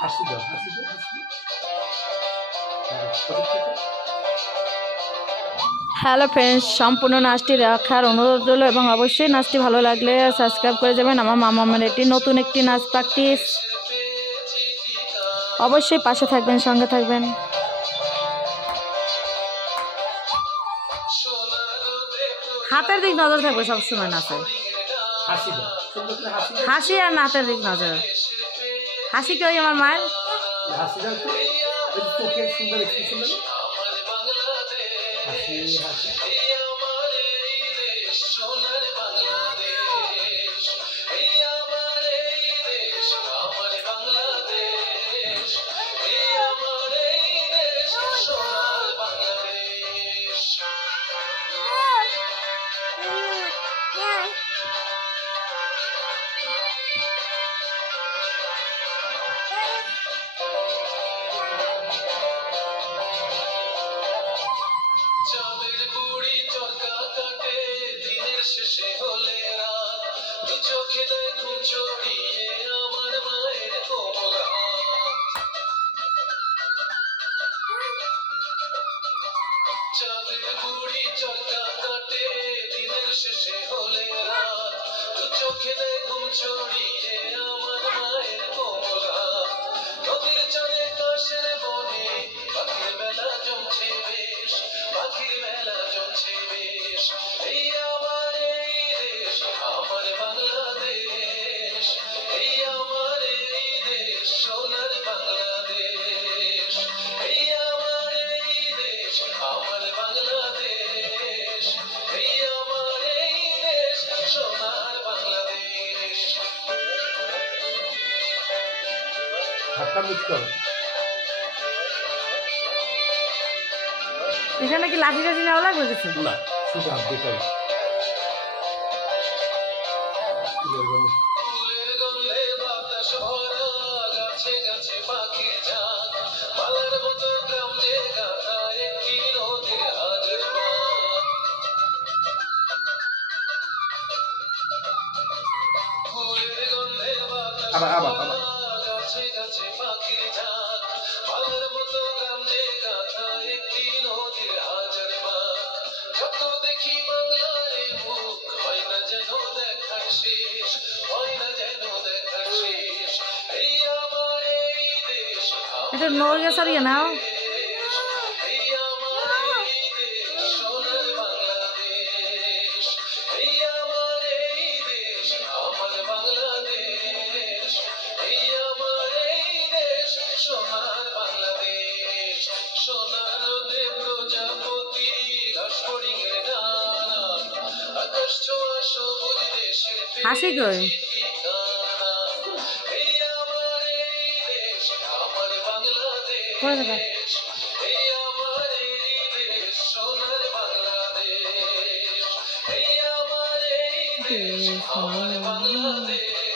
হাসি দাও, হাসি দাও, হাসি দাও। হ্যালো ফ্রেন্ডস, সম্পূর্ণ নাচটি দেখার অনুরোধ রইল এবং অবশ্যই নাচটি ভালো লাগলে সাবস্ক্রাইব করে যাবেন। আমার মামামের এটি নতুন একটি নাচ প্র্যাকটিস, অবশ্যই পাশে থাকবেন, সঙ্গে থাকবেন। হাতের দিক নজর থাকবে সবসময় নাচে, হাসি আর নাচের দিক নজর। হাসি কই আমার মায়ের? হাসি দাও তো, চোখের সুন্দর এক্সপ্রেশন দাও। হাসি হাসি চাঁদের বুড়ি চরকা কাটে দিনের শেষে হলে রাত, দু চোখে দেয় ঘুম চড়িয়ে আমার মায়ের কোমল হাত। চাঁদের বুড়ি চরকা কাটে দিনের শেষে হলে রাত, দু চোখে দেয় ঘুম চড়িয়ে আমার মায়ের কোমল হাত। নদীর চরে কাশের বনে পাখির বেলা জমছে বেশ, পাখির মেলা জমছে বেশ। এই আমার এই দেশ, আমার বাংলাদেশ, এই আমার এই দেশ, সোনার বাংলাদেশ। এই আমার এই দেশ, আমার বাংলাদেশ, এই আমার এই দেশ, সোনার বাংলাদেশ। হাতটা মুখ করো। এখানে কি লাঠি টাঠি নেওয়া লাগবে কিছু? না, শুধু হাত দিয়ে করো। ফুলের গন্ধে বাতাস ভরা, গাছে গাছে পাখির ঝাঁক, মালার মতো গ্রাম যে গাথা একটি নদীর হাজার বাঁক। ফুলের গন্ধে বাতাস ভরা, গাছে গাছে পাখির ঝাঁক, মালার মতো গ্রাম যে গাথা একটি নদীর হাজার বাঁক। যত দেখি বাংলার মুখ হয় না যেন দেখার শেষ, হয় না যেন দেখার শেষ। এই আমার এই দেশ, এটা নড়িয়ে সরিয়ে নাও। এই আমার এই দেশ, সোনার বাংলাদেশ। এই আমার এই দেশ, আমার বাংলাদেশ। এই আমার এই দেশ, সোনার বাংলাদেশ। সোনার রোদে প্রজাপতি, ঘাস ফড়িংয়ের ডানা, আকাশ ছোঁয়া সবুজ দেশের হাসি কই? ঠিকানা। এই আমার এই দেশ, আমার করে দেবে। বাংলাদেশ। এই আমার এই দেশ, সোনার বাংলাদেশ। এই আমার এই দেশ, আমার বাংলাদেশ।